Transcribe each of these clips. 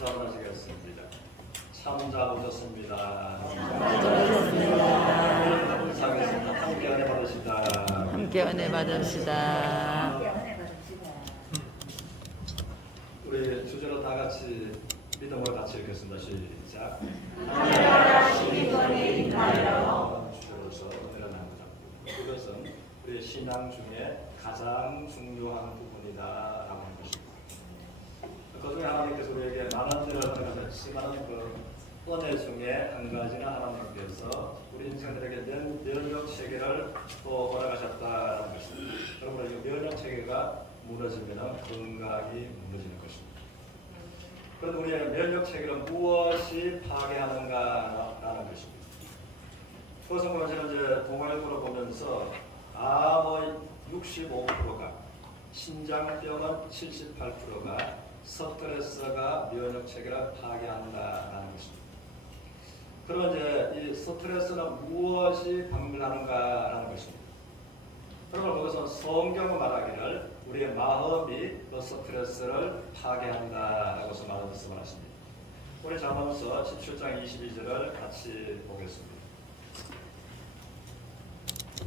인사하시겠습니다. 참 잘 오셨습니다. 인사하겠습니다. 함께 은혜 받으시다. 함께 은혜 받으시다. 우리 주제로 다 같이 믿음으로 같이 읽겠습니다. 시작. 주제로서 은혜를 나누자. 이것은 우리 신앙 중에 가장 중요한 부분이다라고 하는 것입니다. 그중에 하나님께서 우리에게 많은 일을 허락하셨지만 그 은혜 중에 한 가지는 하나님께서 우리 인생들에게 면역 체계를 또 허락하셨다는 것입니다. 여러분, 이 면역 체계가 무너지면 건강이 무너지는 것입니다. 그런데 우리의 면역 체계를 무엇이 파괴하는가라는 것입니다. 그것은 뭐 저는 이제 동아일보를 보면서 암의 65%가, 신장병은 78%가 스트레스가 면역 체계를 파괴한다는 것입니다. 그러면 이제 이 스트레스는 무엇이 방불하는가라는 것입니다. 그러면 거기서 성경은 말하기를 우리의 마음이 그 스트레스를 파괴한다라고서 말씀하십니다. 우리 잠언서 17장 22절을 같이 보겠습니다.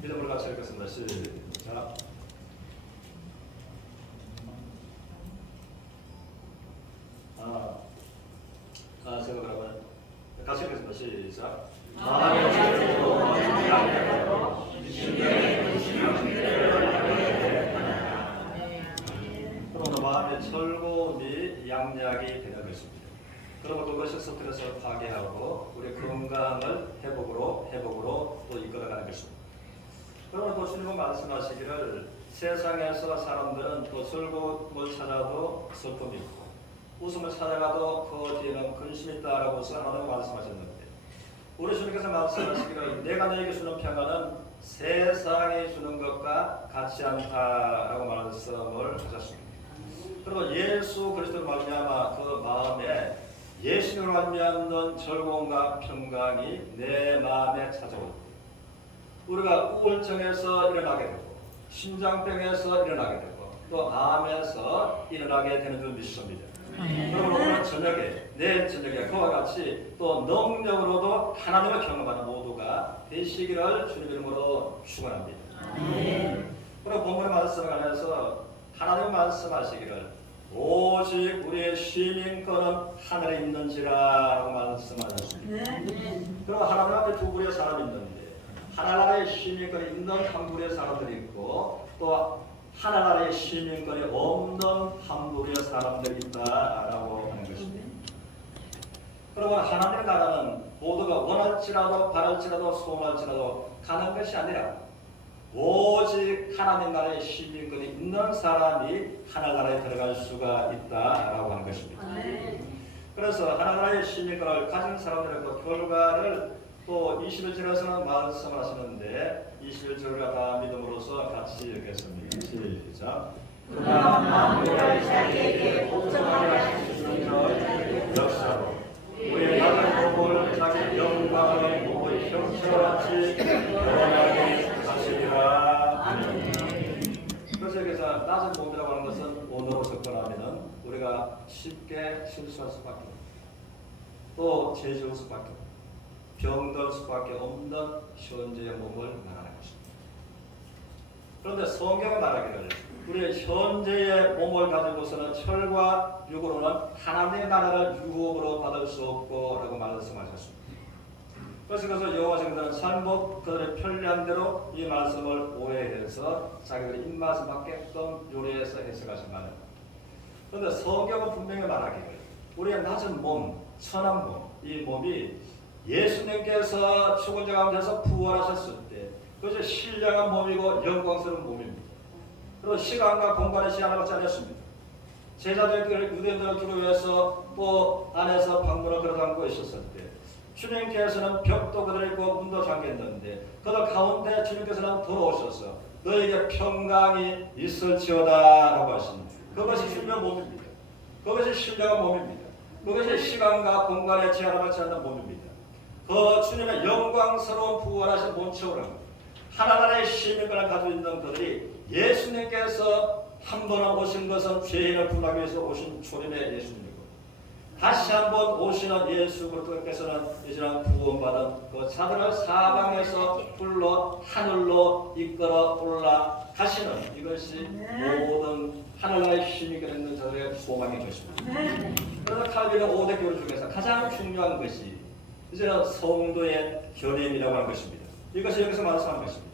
믿음으로 같이 읽겠습니다. 시작. 제가 그러면 같이 읽겠습니다. 시작. 그러므로 마음의 철고움이 양약이 되는 것입니다. 그러면 그것이 스트레스를 파괴하고 우리 건강을 회복으로 또 이끌어가는 것입니다. 그러면 또 주님은 말씀하시기를 세상에서 사람들은 또 즐거움을 찾아도 슬픔이 있고 웃음을 찾아가도 그 뒤에는 근심이 있다라고 하나님 말씀하셨는데, 우리 주님께서 말씀하시기를 내가 너에게 주는 평안은 세상이 주는 것과 같지 않다라고 말씀을 하셨습니다. 그리고 예수 그리스도로 말미암아 그 마음에 예수로 말미암는 즐거움과 평강이 내 마음에 찾아올 때 우리가 우울증에서 일어나게 되고 심장병에서 일어나게 되고 또 암에서 일어나게 되는 줄 믿습니다. 그러므로 오늘 저녁에, 내일 저녁에 그와 같이 또 능력으로도 하나님을 경험하는 모두가 되시기를 주님 이름으로 축원합니다. 그리고 본문의 말씀을 하면서 하나님 말씀하시기를 오직 우리의 시민권은 하늘에 있는지라라고 말씀하셨습니다. 그리고 하나님 앞에 두 부류의 사람이 있는데 하나나라의 시민권이 있는 한 부류의 사람들이 있고 또 하나나라의 시민권이 없는 한 부류의 사람들이 있다라고 하는 것입니다. 그러면 하나님의 나라는 모두가 원할지라도 바랄지라도 소원할지라도 가는 것이 아니라 오직 하나님 나라의 시민권이 있는 사람이 하나나라에 들어갈 수가 있다라고 하는 것입니다. 그래서 하나나라의 시민권을 가진 사람들의 그 결과를 또 21절에서는 말씀을 하시는데 21절을 다 믿음으로써 같이 읽겠습니다. 시작. 그가 만물을 자기에게 복종하게 하시는 역사로 우리의 나라의 복을 자기 영광의 복의 형체와 같이 변하게 하시리라. 그래서 여기서 낮은 몸이라고 하는 것은 온으로 접근하면 우리가 쉽게 실수할 수밖에 없고 또 죄지을 수밖에 없고 병들 수밖에 없는 현재의 몸을 말하는 것입니다. 그런데 성경은 말하기를 우리의 현재의 몸을 가지고서는 철과 육으로는 하나님의 나라를 유업으로 받을 수 없고 라고 말씀하셨습니다. 그래서 여호와 증인들은 잘못 그들의 편리한 대로 이 말씀을 오해해서 자기들의 입맛에 맞게끔 요리해서 해석하신 말입니다. 그런데 성경은 분명히 말하기를 우리의 낮은 몸, 천한 몸, 이 몸이 예수님께서 죽은 자 가운데서 부활하셨을 때 그것이 신령한 몸이고 영광스러운 몸입니다. 그리고 시간과 공간의 제한을 받지 않았습니다. 제자들을 유대인들을 두려워해서 또 안에서 방문을 걸어담고 있었을 때 주님께서는 벽도 그대로 있고 문도 잠겼는데 그들 가운데 주님께서는 돌아오셔서 너에게 평강이 있을지어다 라고 하십니다. 그것이 주님의 몸입니다. 그것이 신령한 몸입니다. 그것이 시간과 공간의 제한을 받지 않는 몸입니다. 그 주님의 영광스러운 부활하신 몸처럼 하나나라의 시민권을 가지고 있는 그들이 예수님께서 한 번 오신 것은 죄인을 구하기 위해서 오신 초림의 예수님이고 다시 한번 오시는 예수 그리스도께서는 이제는 구원받은 그 자들을 사방에서 불러 하늘로 이끌어 올라가시는 이것이 모든 하늘나라의 힘이 있는 자들의 소망인 것입니다. 그래서 칼빈의 5대 교리 중에서 가장 중요한 것이 이제는 성도의 견인이라고 하는 것입니다. 이것이 여기서 말씀하는 것입니다.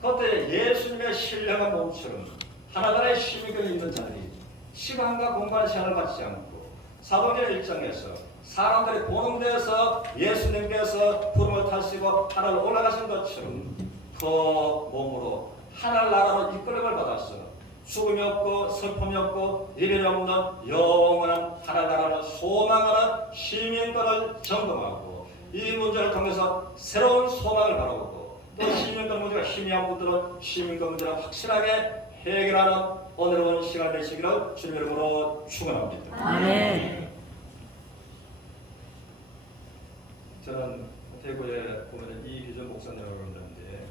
그때 예수님의 신령한 몸처럼 하나나라의 힘이 있는 자들이 시간과 공간의 제한을 받지 않고 사도행전 1장에서 사람들이 보는 데에서 예수님께서 구름을 타시고 하늘로 올라가신 것처럼 그 몸으로 하늘나라로 이끌림을 받았어 죽음이 없고 슬픔이 없고 이별이 없는 영원한 하늘나라를 소망하는 시민권을 점검하고 이 문제를 통해서 새로운 소망을 바라보고 또 시민권 문제가 희미한 분들은 시민권 문제를 확실하게 해결하는 오늘은 시간 되시기를 주님 이름으로 축원합니다. 아멘. 저는 대구에 보면 이기준 목사님이라고 그러는데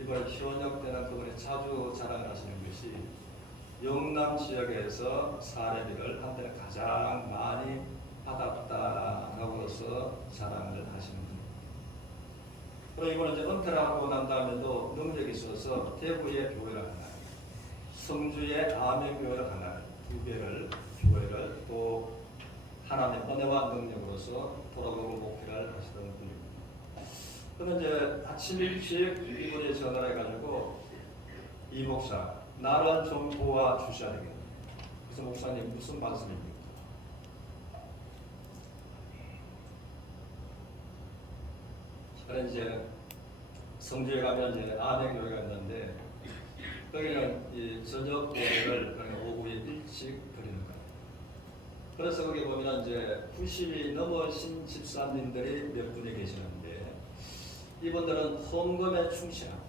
이번에 현역 때는 그분이 자주 자랑을 하시는 것이 영남 지역에서 사례비를 한때는 가장 많이 받았다라고서 자랑을 하시는 분입니다. 그리고 이번에 이제 은퇴를 하고 난 다음에도 능력이 있어서 대구의 교회를 하나 성주의 아멘교회를 하나 두 개를 교회를 또 하나님의 은혜와 능력으로서 돌아보고 목회를 하시던 분입니다. 그런데 이제 아침 일찍 이분이 전화를 해가지고 이 목사 나를 좀 도와주셔야 되겠다. 그래서 목사님 무슨 말씀입니까? 그래서 이제 성주에 가면 이제 아멘교회가 있는데 거기는 이 저녁 예배를 오후에 일찍 드리는 거예요. 그래서 거기 보면 이제 90이 넘으신 집사님들이 몇 분이 계시는데 이분들은 헌금에 충실하고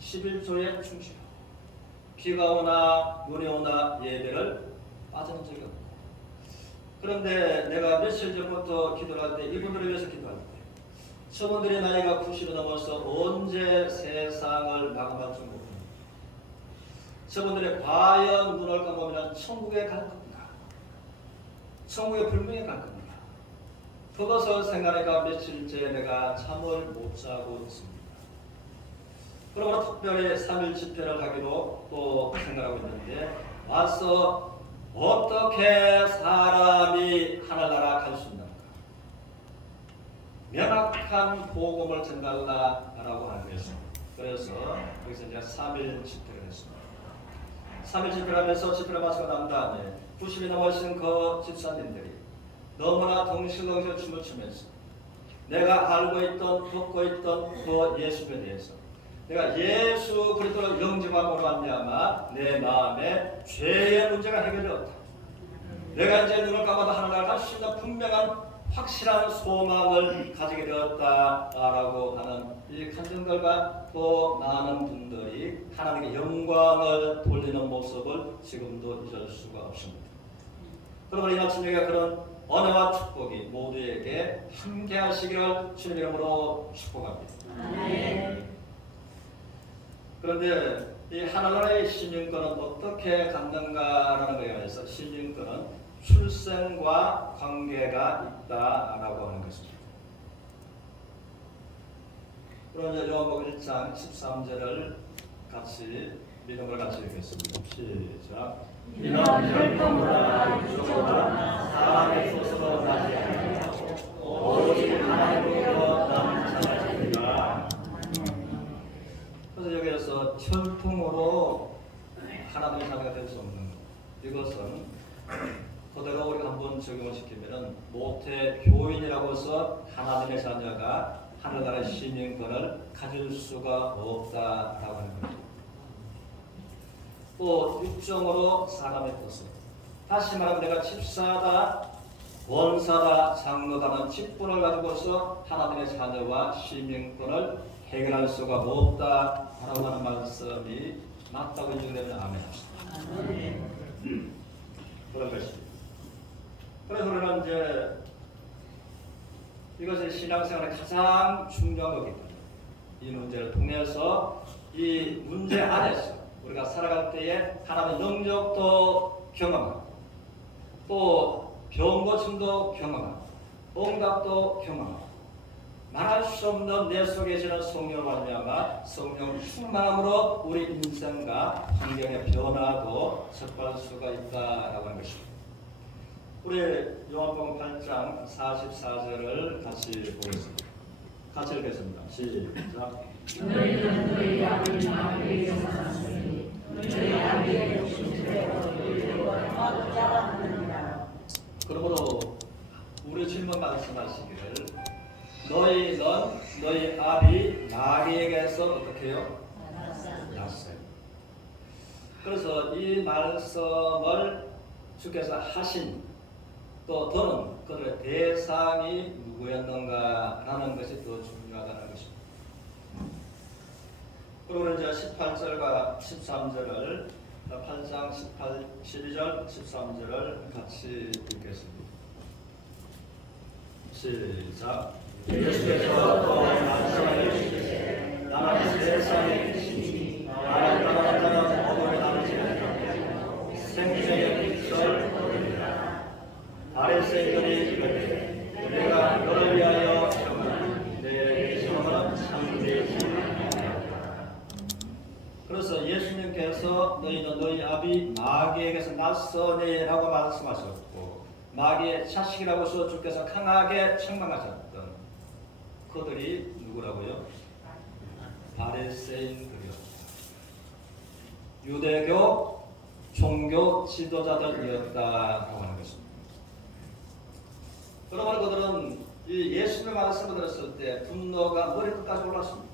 11조에 충실하고 비가 오나 눈이 오나 예배를 빠지는 적이 없고 그런데 내가 며칠 전부터 기도를 할 때 이분들을 위해서 기도할 때 저분들의 나이가 90이 넘어서 언제 세상을 마감할 줄 모릅니다. 저분들의 과연 눈을 감으면 천국에 갈 겁니다. 천국에 분명히 갈 겁니다. 그것을 생각하니까 며칠째 내가 잠을 못 자고 있습니다. 그러므로 특별히 3일 집회를 하기로 또 생각하고 있는데 와서 어떻게 사람이 하늘나라 갈 수 있는가? 명확한 복음을 전달하라고 하는 것입니다. 그래서 여기서 이제 3일 집회를 했습니다. 3일 집회를 하면서 집회를 마치고 난 다음에 90이 넘으신 그 집사님들이 너무나 덩실덩실 춤을 추면서 내가 알고 있던 듣고 있던 그 예수에 대해서 내가 예수 그리스도를 영접함으로 말미암아 내 마음에 죄의 문제가 해결되었다. 내가 이제 눈을 감아도 하나님을 갈 수 있는 분명한 확실한 소망을 가지게 되었다라고 하는 이 간증들과 또 많은 분들이 하나님께 영광을 돌리는 모습을 지금도 잊을 수가 없습니다. 그러므로 이 아침 저희가 그런 은혜와 축복이 모두에게 함께 하시기를 주님 이름으로 축복합니다. 그런데 이 하나나라의 시민권은 어떻게 갖는가라는 것에 관해서 시민권은 출생과 관계가 있다라고 하는 것입니다. 그럼 이제 요한복음 1장 13절을 같이 믿음을 같이 읽겠습니다. 시작. 이는 혈통보다 육적보다 사람의 소스로 나지 아니하고 오직 하나님께로 나타나시리라. 그래서 여기에서 혈통으로 하나님의 자녀가 될 수 없는 것. 이것은 그대로 우리가 한번 적용을 시키면은 모태 교인이라고 해서 하나님의 자녀가 하늘나라의 시민권을 가질 수가 없다라고 하는 거죠. 또 육정으로 사람의 것을 다시 말하면 내가 집사다, 원사다, 장로다는 직분을 가지고서 하나님의 자녀와 시민권을 해결할 수가 없다라고 하는 말씀이 맞다고 인정되면 아멘 합시다. 그런 것입니다. 그래서 우리는 이제 이것이 신앙생활의 가장 중요한 거기 때문에 이 문제를 통해서 이 문제 안에서 우리가 살아갈 때에 하나님의 능력도 경험하고 또 병고침도 경험하고 응답도 경험하고 말할 수 없는 내 속에 계시는 성령을 말미암아 성령 충만함으로 우리 인생과 환경의 변화도 접할 수가 있다라고 하는 것입니다. 우리 요한복음 8장 44절을 같이 보겠습니다. 같이 읽겠습니다. 시작. 너희는 너희 아버지 마귀에게 사셨으니 너희 아비의 욕심대로 너희를 원하고자 하느니라. 그러므로 우리 주님은 말씀하시기를 너희는 너희 아비 마귀에게서 어떻게 해요? 났어요. 그래서 이 말씀을 주께서 하신 또 더는 그들의 대상이 누구였는가 하는 것이 더 중요하다는 것입니다. 그리고 이제 18절과 13절을 8장 12절 13절을 같이 읽겠습니다. 시작. 예수께서 또 말씀하여 주시되 나는 세상의 빛이니 나를 떠나는 자는 어둠에 다니지 아니하며 생명의 빛을 보리라. 바리새인들이 이르되 내가 너를 위하여 정하니 내 믿음은 참되지 아니하리라. 그래서 예수님께서 너희는 너희 아비 마귀에게서 났으니라고 말씀하셨고 마귀의 자식이라고서 주께서 강하게 책망하셨던 그들이 누구라고요? 바리새인들이었다. 유대교 종교 지도자들이었다라고 하는 것입니다. 그러므로 그들은 이 예수님의 말씀을 들었을 때 분노가 머리끝까지 올랐습니다.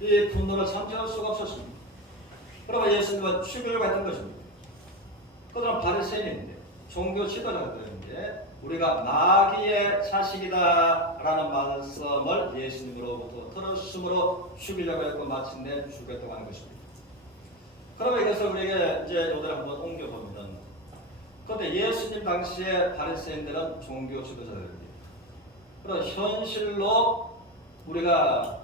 이 분노를 참지할 수가 없었습니다. 그러면 예수님은 죽이려고 했던 것입니다. 그들은 바리새인인데 종교 지도자들인데 우리가 마귀의 자식이다라는 말씀을 예수님으로부터 들었으므로 죽이려고 했고 마침내 죽였다고 하는 것입니다. 그러면 이것을 우리에게 이제 요대로 한번 옮겨보면 그런데 예수님 당시에 바리새인들은 종교 지도자들입니다. 그럼 현실로 우리가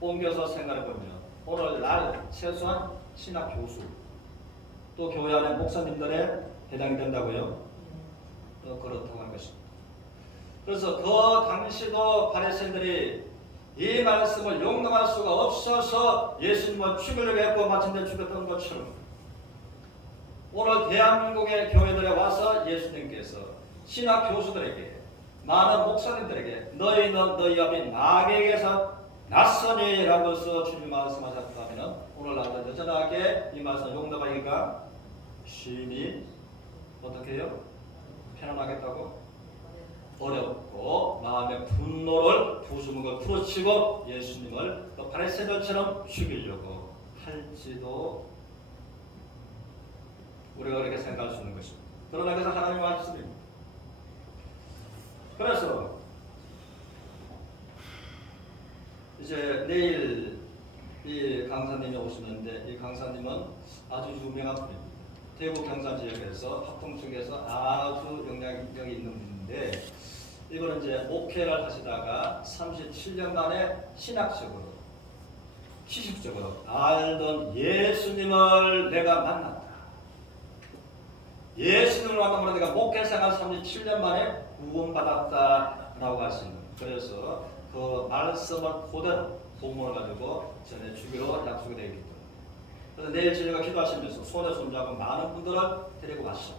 옮겨서 생각해보면 오늘날 최소한 신학 교수 또 교회 안에 목사님들에 해당이 된다고요? 그렇다고 하는 것입니다. 그래서 그 당시도 바리새인들이 이 말씀을 용납할 수가 없어서 예수님을 죽이려고 했고 마침내 죽였던 것처럼 오늘 대한민국의 교회들에 와서 예수님께서 신학 교수들에게 많은 목사님들에게 너희는 너희 아비 마귀에게서 낯선이라고서 주님 말씀하셨다면 오늘날도 여전하게 이 말씀을 용납하기가 심히 어떻게 해요? 편안하겠다고? 어렵고 마음의 분노를 부수문을 풀어치고 예수님을 또 바리새인들처럼 죽이려고 할지도 우리가 그렇게 생각할 수 있는 것입니다. 그러나 그래서 하나님의 말씀입니다. 그래서 이제 내일 이 강사님이 오시는데 이 강사님은 아주 유명한 분입니다. 대구 경산 지역에서 합동 쪽에서 아주 영향력이 있는 분인데 이거는 이제 목회를 하시다가 37년 만에 신학적으로 지식적으로 알던 예수님을 내가 만났다. 예수님을 만나고 내가 목회생활 37년 만에 구원받았다라고 하시는 그래서 그 말씀을 그대로 본문을 가지고 전해주기로 약속이 되어 있기 때문에 그래서 내일 저희가 기도하시면서 손에 손잡은 많은 분들을 데리고 와서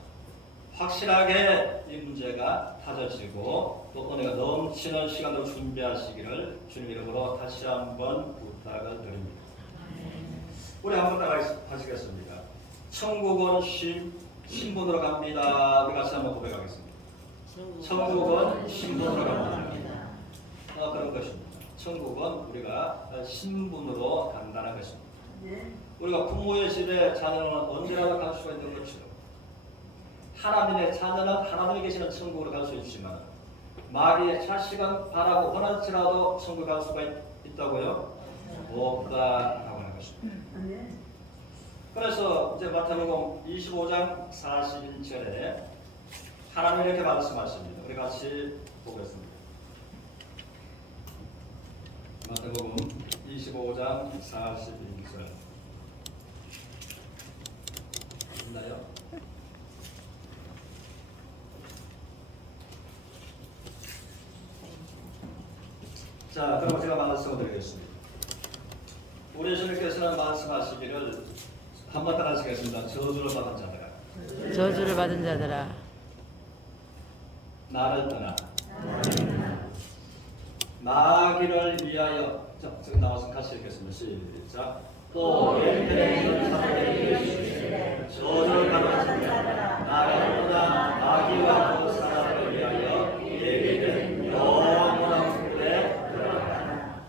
확실하게 이 문제가 다져지고 또 은혜가 넘치는 시간으로 준비하시기를 주님 이름으로 다시 한번 부탁을 드립니다. 우리 한번 따라 하시겠습니다. 천국은 신분으로 갑니다. 우리 같이 한번 고백하겠습니다. 천국은 신분으로 갑니다. 그런 것입니다. 천국은 우리가 신분으로 간다는 것입니다. 우리가 부모의 집에 자녀는 언제라도 갈 수가 있는 것처럼 하나님의 자녀는 하나님이 계시는 천국으로 갈 수 있지만 마귀의 자식은 바라고 원할지라도 천국에 갈 수가 있다고요? 없다라고 하는 것입니다. 그래서 이제 마태복음 25장 41절에 하나님이 이렇게 말씀하십니다. 우리 같이 보겠습니다. 마태복음 25장 41절 있나요? 자, 그럼 제가 말씀을 드리겠습니다. 우리 주님께서는 말씀하시기를 한번 따라하시겠습니다. 저주를 받은 자들아, 저주를 받은 자들아, 나를 떠나 마귀를 위하여. 자, 지금 나와서 같이 읽겠습니다. 시작. 또 왼편에 사람들에게 주시되 저주를 받은 자들아, 나를 떠나 마귀와 그 사람을 위하여 예비된 영원한 불에 들어가라.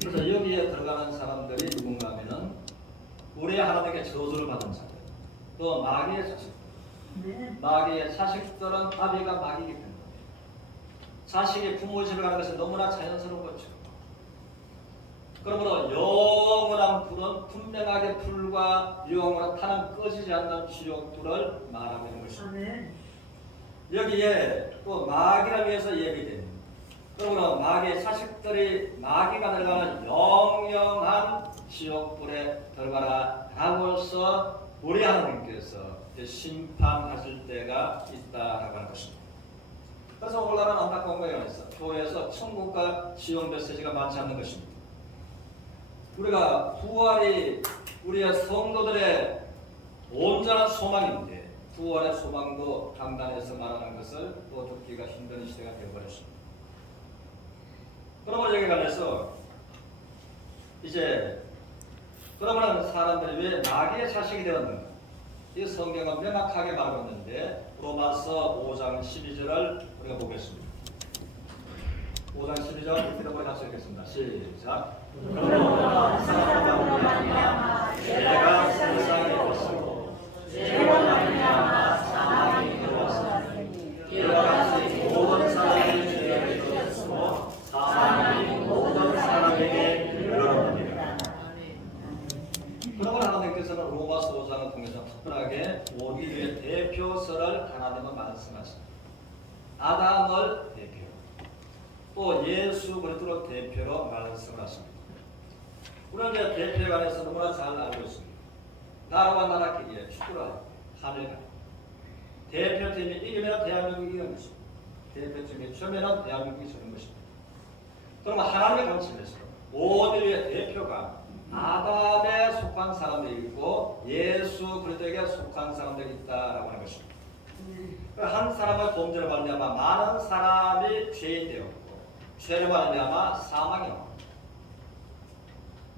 그래서 여기에 들어가는 사람들이 누군가 하면은 우리 하나님께 저주를 받은 자들, 또 마귀의 자식, 마귀의 자식들은 아비가 마귀이기 때문에 자식이 부모 집에 가는 것은 너무나 자연스러운 거죠. 그러므로 영원한 불은 분명하게 불과 영원한 타는 꺼지지 않는 지옥불을 말하고 있는 것입니다. 여기에 또 마귀를 위해서 예비된, 그러므로 마귀의 자식들이 마귀가 들어가는 영영한 지옥불에 들어가라 라고 해서 우리 하나님께서 심판하실 때가 있다라고 하는 것입니다. 그래서 오늘날은 안타까운 거에 관해서 교회에서 천국과 지옥 메시지가 많지 않는 것입니다. 우리가 부활이 우리의 성도들의 온전한 소망인데 부활의 소망도 강단에서 말하는 것을 또 듣기가 힘든 시대가 되어버렸습니다. 그러면 여기 관해서 이제 그러면 사람들이 왜 마귀의 자식이 되었는가? 이 성경은 명확하게 말하고 있는데 로마서 5장 12절을 우리가 보겠습니다. 5장 12절 밑에 우리 같이 읽겠습니다. 시작. 그러므로 사랑으로 말미암아 죄가 세상에 왔으고 죄로 말미암아 사망이 들어왔으니 이와 같이 모든 사람이 죄를 지었으므로 사망이 모든 사람에게 이르렀느니라. 그러므로 하나님께서는 로마서 5장을 통해서 특별하게 우리의 대표서를 하나님은 말씀하십니다. 아담을 대표, 또 예수 그리스도를 대표로 말씀을 하십니다. 우리는 이제 대표에 관해서 너무나 잘 알고 있습니다. 나라와 나라끼리의 축구를 하늘가. 대표팀이 이기면 대한민국이 이기는 것입니다. 대표팀이 져면 대한민국이 지는 것입니다. 그러면 하나님의 관점에서 모든 위의 대표가 아담에 속한 사람들이 있고 예수 그리스도에게 속한 사람들이 있다라고 하는 것입니다. 한 사람의 범죄로 말미암아 많은 사람이 죄인 되었고 죄로 말미암아 사망이 왔고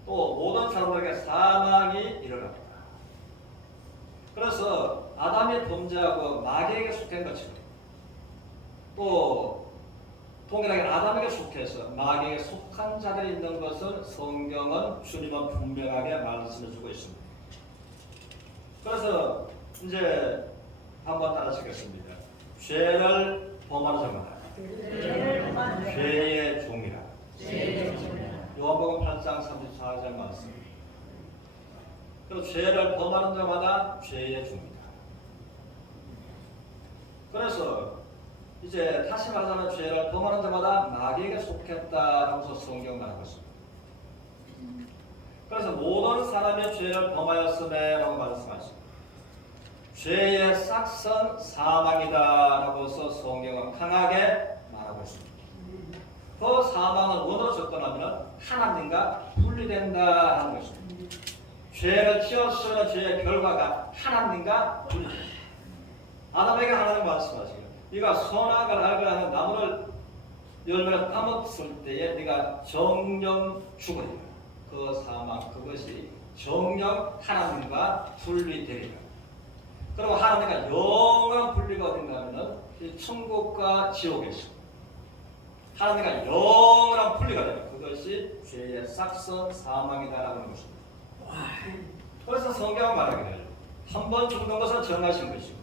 또 모든 사람들에게 사망이 일어났다. 그래서 아담이 범죄하고 마귀에게 속한 것처럼 또 동일하게 아담에게 속해서 마귀에게 속한 자들이 있는 것을 성경은 주님은 분명하게 말씀해 주고 있습니다. 그래서 이제 한번 따라하시겠습니다. 죄를 범하는 자마다 죄의 종이라. 요한복음 8장 34절 말씀. 그리고 죄를 범하는 자마다 죄의 종이다. 그래서 이제 다시 말하자면 죄를 범하는 자마다 마귀에게 속했다라고 성경 말하고 있습니다. 그래서 모든 사람이 죄를 범하였음에라고 말씀하십니다. 죄의 싹은 사망이다라고 해서 성경은 강하게 말하고 있습니다. 그 사망은 원으로 접근하면 하나님과 분리된다 하는 것입니다. 죄를 지었으면 죄의 결과가 하나님과 분리된다. 아담에게 하나님 말씀하시기를 네가 선악을 알고 하는 나무를 열매를 따먹었을 때에 네가 정령 죽으리라. 그 사망 그것이 정령 하나님과 분리되리라. 그리고 하나님과 영원한 분리가 어딘가 하면은 이 천국과 지옥에 있습니다. 하나님과 영원한 분리가 되는 그것이 죄의 싹선 사망이다라고 하는 것입니다. 그래서 성경은 말하기를 한 번 죽는 것은 정하신 것이고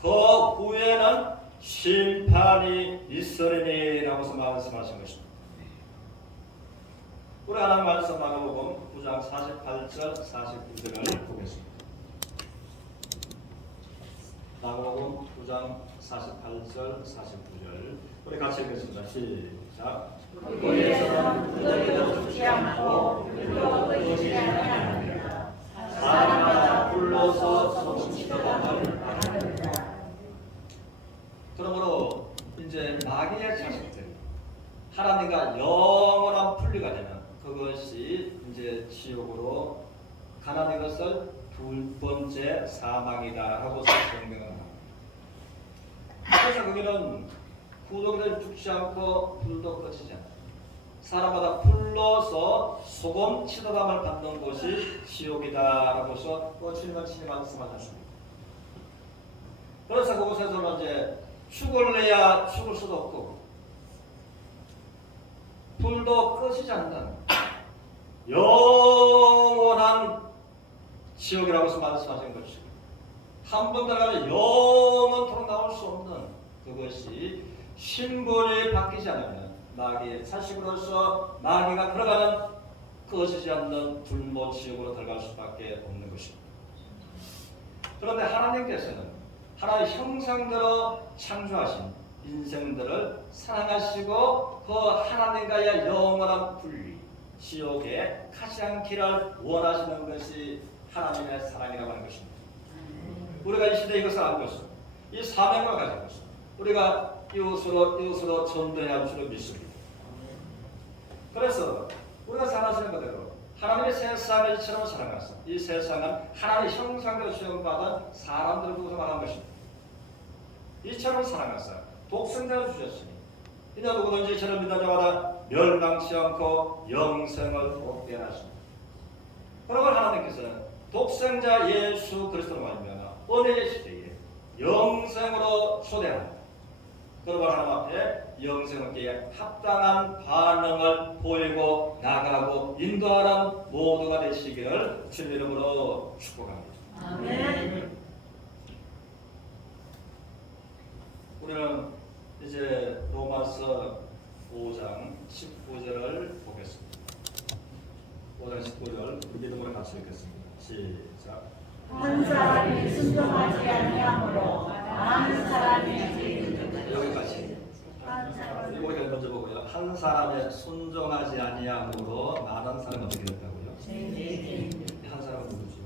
그 후에는 심판이 있으리니라고 해서 말씀하신 것입니다. 우리 하나님 말씀 마가복음 9장 48절 49절을 보겠습니다. 마가복음 9장 48절 49절 우리 같이 읽겠습니다. 시작. 거기에서는 그들도 죽지 않고 그들도 의지 아니하느니라. 사람마다 불러서 성취되었다는 하느니라. 그러므로 이제 마귀의 자식들 하나님과 영 번째 사망이다 하고서 설명합니다. 그래서 거기는 구덩이를 죽지 않고 불도 꺼지지 않고 사람마다 불러서 소금 치더감을 받는 곳이 지옥이다 라고서 주님은 친히 말씀하셨습니다. 그래서 그곳에서는 이제 죽을래야 죽을 수도 없고 불도 꺼지지 않는 영원한 지옥이라고 말씀하신 것이고 한 번 들어가면 영원토록 나올 수 없는 그것이 신분이 바뀌지 않으면 마귀의 자식으로서 마귀가 들어가는 꺼지지 않는 불모 지옥으로 들어갈 수밖에 없는 것입니다. 그런데 하나님께서는 하나의 형상대로 창조하신 인생들을 사랑하시고 그 하나님과의 영원한 분리 지옥에 가지 않기를 원하시는 것이 하나님의 사랑이라고 하는 것입니다. 우리가 이 시대에 이것을 알고 있어. 이 사명을 가지고 있어. 우리가 이웃으로 전도해야 할 줄을 믿습니다. 그래서 우리가 살아가는 그대로 하나님의 세상을 이처럼 사랑하사 이 세상은 하나님의 형상대로 지음받은 사람들을 두고서 말한 것입니다. 이처럼 사랑하사 독생자를 주셨으니 이는 누구든지 저를 믿는 자마다 멸망치 않고 영생을 얻게 하십니다. 그러고 하나님께서는 독생자 예수 그리스도로 말미암아 은혜의 시대에 영생으로 초대합니다. 그러고 하나님 앞에 영생에게 합당한 반응을 보이고 나가고 인도하는 모두가 되시기를 주님 이름으로 축복합니다. 아멘. 우리는 이제 로마서 5장 19절을 보겠습니다. 5장 19절 믿음으로 같이 읽겠습니다. 시작. 한 사람이 순종하지 아니하므로 많은 사람이 죄를 여기까지. 우리가 먼저 보고요. 한 사람의 순종하지 아니하므로 많은 사람이 어떻게 됐다고요? 한 사람은 누구죠?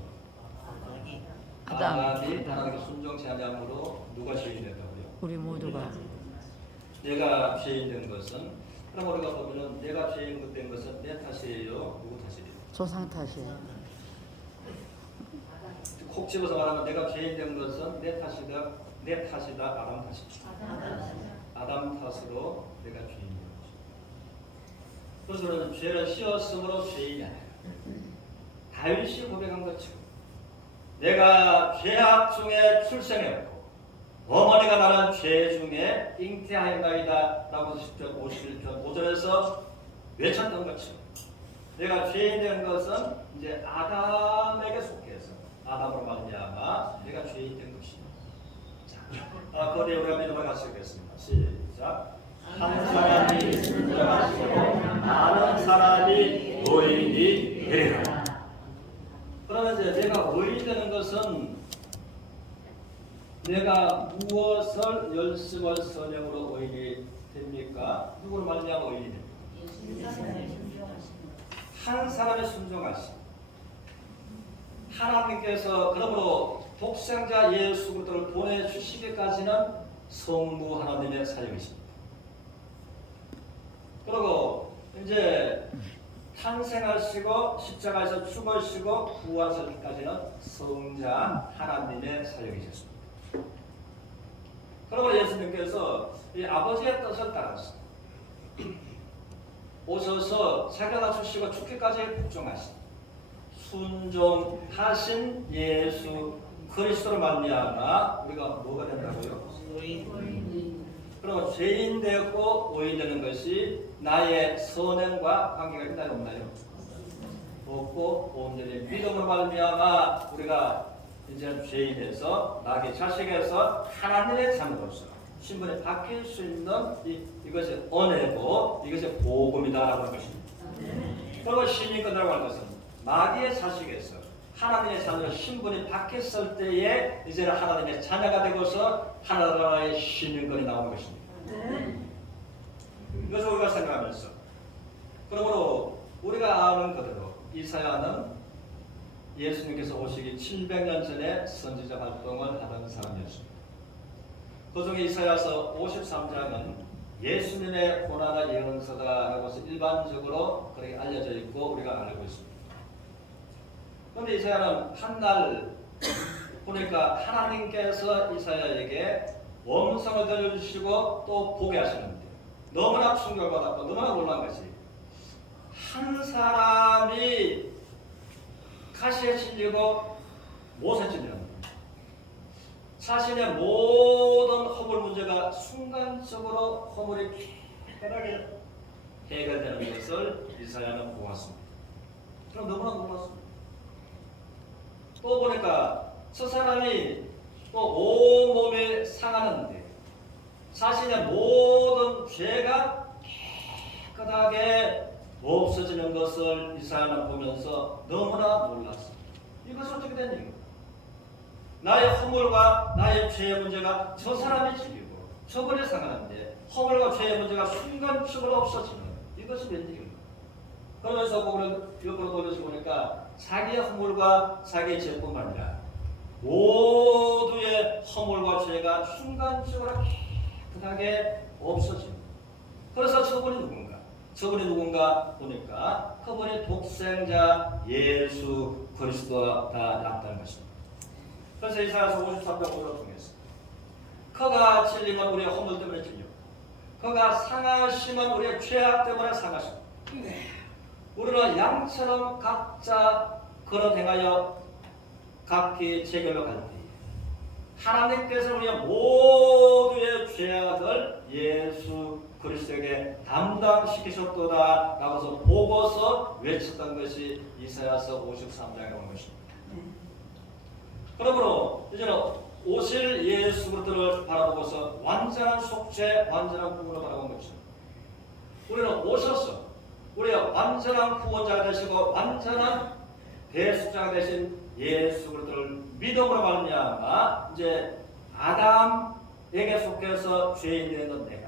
아담이 하나님께 순종치 아니하므로 누가 죄인이 됐다고요? 우리 모두가 내가 죄인 된 것은 그럼 우리가 보면은 내가 죄인 된 것은 내 탓이에요? 누구 탓이에요? 조상 탓이에요. 콕 집어서 말하면 내가 죄인 된 것은 내 탓이다, 아담 탓이다. 아담 탓으로 내가 죄인 된 것이다. 그래서 우리는 죄를 씌었으므로 죄인이 아니라 다윗이 고백한 것처럼 내가 죄악 중에 출생했고 어머니가 나는 죄 중에 잉태하였나이다 라고 10편 51편 5절에서 외쳤던 것처럼 내가 죄인 된 것은 이제 아담에게 속해서 아담으로 말미암아 내가 죄인 된 것입니다. 자, 거기에 우리가 믿음을 같이 읽겠습니다. 시작. 한 사람이 순종하시고 많은 사람이 의인이 되리라. 그러면 이제 내가 의인 되는 것은 내가 무엇을 열심을 선행으로 의인이 됩니까? 누구를 말미암아 의인이 됩니까? 한 사람의 순종하심. 하나님께서 그러므로 독생자 예수 그리스도를 보내주시기까지는 성부 하나님의 사역이십니다. 그리고 이제 탄생하시고 십자가에서 죽으시고 부활하시기까지는 성자 하나님의 사역이셨습니다. 그러므로 예수님께서 이 아버지의 뜻을 따라서 오셔서 자기가 낮추시고 죽기까지 복종하신 순종하신 예수 그리스도로 말미암아 우리가 뭐가 된다고요? 그럼 죄인 되고 의인 되는 것이 나의 선행과 관계가 있나요 없나요? 없고 온전히 믿음으로 말미암아 우리가 이제 죄인에서 나의 자식에서 하나님의 자녀로서 신분이 바뀔 수 있는 이것이 은혜고 이것이 복음이다라고 하는 것입니다. 그리고 신이 끝나고 할 것은 마귀의 자식에서 하나님의 자녀로 신분이 바뀌었을 때에 이제는 하나님의 자녀가 되고서 하나님의 신인권이 나오는 것입니다. 이것을 우리가 생각하면서 그러므로 우리가 아는 그대로 이사야는 예수님께서 오시기 700년 전에 선지자 활동을 하던 사람이었습니다. 그중에 이사야서 53장은 예수님의 고난의 예언서다라고 해서 일반적으로 그렇게 알려져 있고 우리가 알고 있습니다. 그런데 이사야는 한날 보니까 하나님께서 이사야에게 음성을 들려주시고 또 보게 하시는데 너무나 충격받았고 너무나 놀란 것이 한 사람이 가시에 찔리고 못에 찔리는 거예요. 자신의 모든 허물 문제가 순간적으로 허물이 깨끗하게 해결되는 것을 이사야는 보았습니다. 그럼 너무나 놀랐습니다. 또 보니까 저 사람이 또 온몸이 상하는데 자신의 모든 죄가 깨끗하게 없어지는 것을 이사야는 보면서 너무나 놀랐습니다. 이것이 어떻게 된 일인가? 나의 허물과 나의 죄의 문제가 저 사람이 지키고 저번에 상하는데 허물과 죄의 문제가 순간적으로 없어지는 이것이 웬일인가? 그러면서 그거를 옆으로 돌려서 보니까 자기의 허물과 자기의 죄뿐만 아니라 모두의 허물과 죄가 순간적으로 깨끗하게 없어집니다. 그래서 저분이 누군가? 저분이 누군가 보니까 그분이 독생자 예수 그리스도가 나타난 것입니다. 그래서 이사야서 53편 5절 통해서 그가 찔림은 우리의 허물 때문에 찔려 그가 상하심은 우리의 죄악 때문에 상하심 우리는 양처럼 각자 걸어 행하여 각기 제 길로 갈 때 하나님께서 우리의 모두의 죄악을 예수 그리스도에게 담당시키셨도다 라고서 보고서 외쳤던 것이 이사야서 53장에 온 것입니다. 그러므로 이제는 오실 예수 그리스도를 바라보고서 완전한 속죄, 완전한 구원을 바라본 것입니다. 우리는 오셔서 우리의 완전한 구원자가 되시고 완전한 대속자가 되신 예수 그리스도를 믿음으로 말미암아 이제 아담에게 속해서 죄인 되는 내가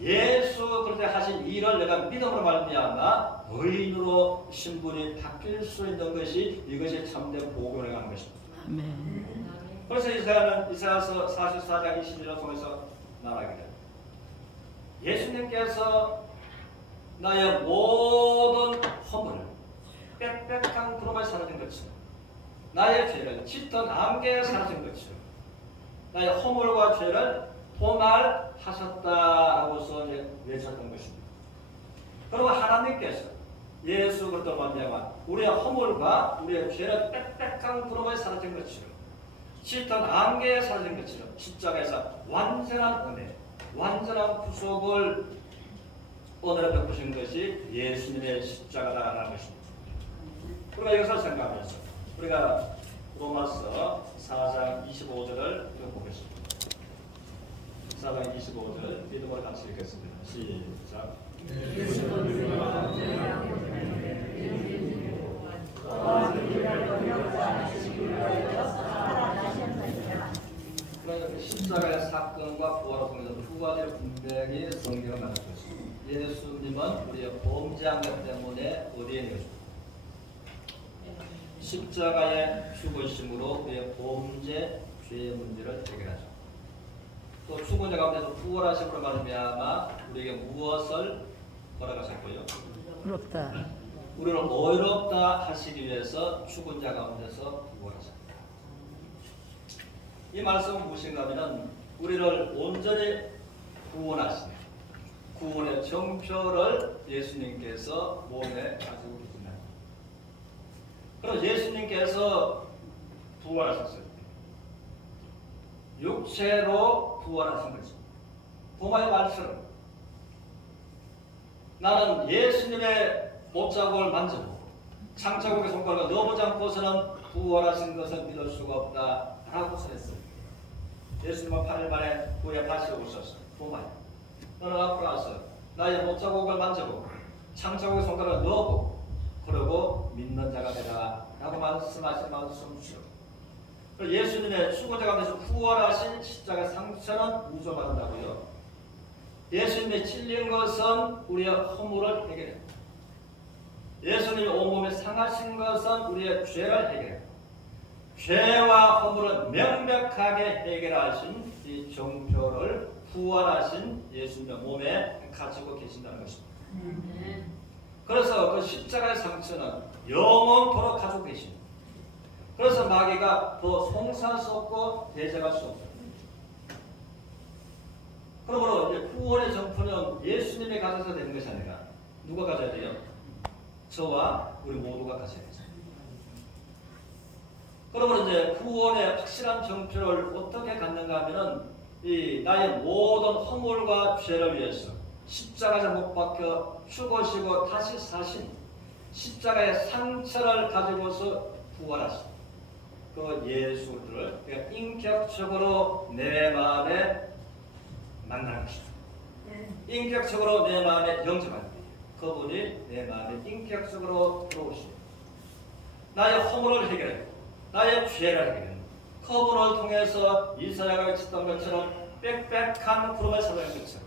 예수 그리스도에 하신 일을 내가 믿음으로 말미암아 의인으로 신분이 바뀔 수 있는 것이 이것이 참된 복음을 하는 것입니다. 아멘. 그래서 이사야는 이사야서 44장 21절을 통해서 말하기를 예수님께서 나의 모든 허물을 빽빽한 구름에 사라진 것처럼 나의 죄를 짙은 안개에 사라진 것처럼 나의 허물과 죄를 도말하셨다라고서 외쳤던 것입니다. 그리고 하나님께서 예수 그리스도 말미암아 우리의 허물과 우리의 죄를 빽빽한 구름에 사라진 것처럼 짙은 안개에 사라진 것처럼 십자가에서 완전한 은혜, 완전한 구속을 오늘에 베푸신 것이 예수님의 십자가다라는 것입니다. 우리가 이것을 생각하면서 우리가 로마서 4장 25절을 보겠습니다. 4장 25절 믿음으로 같이 읽겠습니다. 시작. 그러니까 십자가의 사건과 부활을 통해서 두 가지를 분명히 성경을 말해주셨습니다. 예수님은 우리의 범죄한 것 때문에 어디에 있는 것입니까? 십자가의 죽으심으로 우리의 범죄, 죄의 문제를 해결하죠. 또 죽은 자 가운데서 부활하심으로 말미암아 우리에게 무엇을 허락하셨고요? 부럽다. 우리를 의롭다 하시기 위해서 죽은 자 가운데서 부활하셨다. 이 말씀은 무엇인가 하면 우리를 온전히 구원하시는 구원의 정표를 예수님께서 몸에 가지고 계신다. 그럼 예수님께서 부활하셨어요. 육체로 부활하신 거죠. 도마의 말처럼 나는 예수님의 못자국을 만져보고 창자국의 손가락을 넣어보지 않고서는 부활하신 것을 믿을 수가 없다라고 설했습니다. 예수님은 8일 만에 후에 다시 오셔서 도마에 너는 앞으로 와서 나의 못자국을 만져보고 창자국의 손가락을 넣어보고 그러고 믿는 자가 되라 라고 말씀하신 말씀이죠. 예수님의 죽은 자 가운데서 부활하신 십자가 상처는 우조받는다고요. 예수님이 찔린 것은 우리의 허물을 해결합니다. 예수님이 온몸에 상하신 것은 우리의 죄를 해결합니다. 죄와 허물을 명백하게 해결하신 이 정표를 부활하신 예수님의 몸에 가지고 계신다는 것입니다. 그래서 그 십자가의 상처는 영원토록 가지고 계십니다. 그래서 마귀가 더 송사할 수 없고 대적할 수 없어요. 그러므로 이제 구원의 정포는 예수님이 가져서 되는 것이 아니라 누가 가져야 돼요? 저와 우리 모두가 가져야 되죠. 그러므로 이제 구원의 확실한 정표를 어떻게 갖는가 하면은 이 나의 모든 허물과 죄를 위해서 십자가에 못 박혀 죽으시고 다시 사신 십자가의 상처를 가지고서 부활하신 그 예수를 그러니까 인격적으로 내 마음에 만나는 것이다. 인격적으로 내 마음에 영접하는 거예요. 그분이 내 마음에 인격적으로 들어오시고 나의 허물을 해결하고 나의 죄를 해결하고 그분을 통해서 이사야가 외쳤던 것처럼 빽빽한 구름을 사라진 것처럼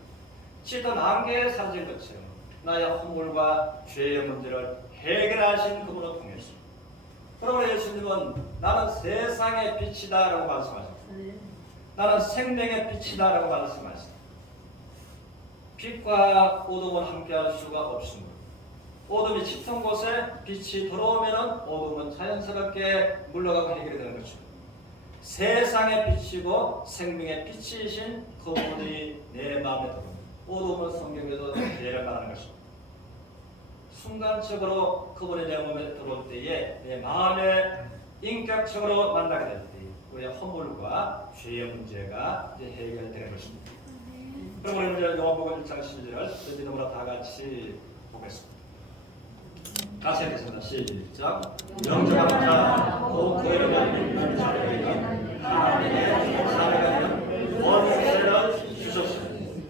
짙은 안개에 사라진 것처럼 나의 허물과 죄의 문제를 해결하신 그분을 통해서 그러므로 예수님은 나는 세상의 빛이다 라고 말씀하셨습니다. 나는 생명의 빛이다 라고 말씀하셨습니다. 빛과 어둠은 함께할 수가 없습니다. 어둠이 짙은 곳에 빛이 들어오면 어둠은 자연스럽게 물러가고 해결이 되는 것입니다. 세상의 빛이고 생명의 빛이신 그분이 내 마음에 들어옵니다. 어둠은 성경에서 죄를 말하는 것입니다. 순간적으로 그분이 내 몸에 들어올 때에 내 마음에 인격적으로 만나게 될 때 우리의 허물과 죄의 문제가 이제 해결되는 것입니다. 그럼 우리는 이제 요한복음 1장 12절을 믿음으로 다 같이 보겠습니다. 같이 하겠습니다. 시작. 영접한 자, 곧 그 이름을 믿는 자에게는 하나님의 자녀가 되는 권세를 주셨습니다.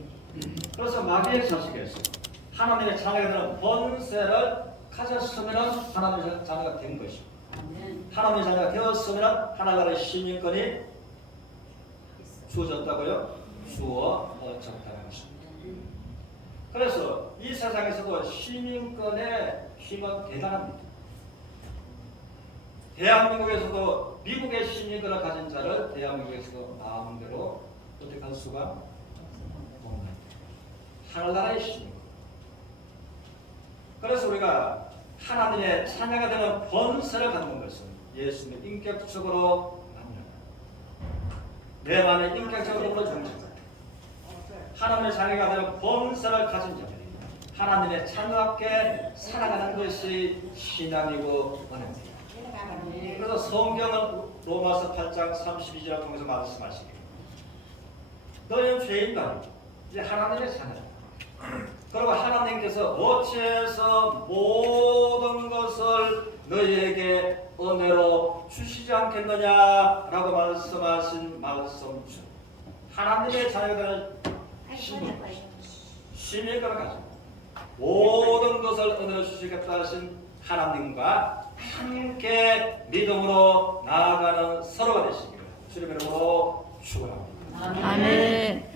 그래서 마귀의 자식에서 하나님의 자녀가 되는 권세를 가졌으면 하나님의 자녀가 된 것입니다. 하나님의 자녀가 되었으면 하나님의 시민권이 주어졌다고요? 주어졌다는 것입니다. 그래서 이 세상에서도 시민권의 힘은 대단합니다. 대한민국에서도 미국의 시민권을 가진 자를 대한민국에서도 마음대로 어떻게 할 수가 없는 하늘나라의 시민권. 그래서 우리가 하나님의 자녀가 되는 권세를 갖는 것은 예수님 인격적으로 만나는 내 마음에 인격적으로 정착하는 하나님의 자녀가 되는 권세를 가진 자들이 하나님의 자녀답게 살아가는 것이 신앙이고 은혜입니다. 그래서 성경은 로마서 8장 32절을 통해서 말씀하시기를 너희는 죄인도 아니고 이제 하나님의 자녀다. 그리고 하나님께서 어찌해서 모든 것을 너희에게 은혜로 주시지 않겠느냐라고 말씀하신 말씀 중 하나님의 자녀들은 시민권을 가지고 모든 것을 은혜로 주시겠다 하신 하나님과 함께 믿음으로 나아가는 서로가 되시기를 주님의 이름으로 축원합니다. 아멘.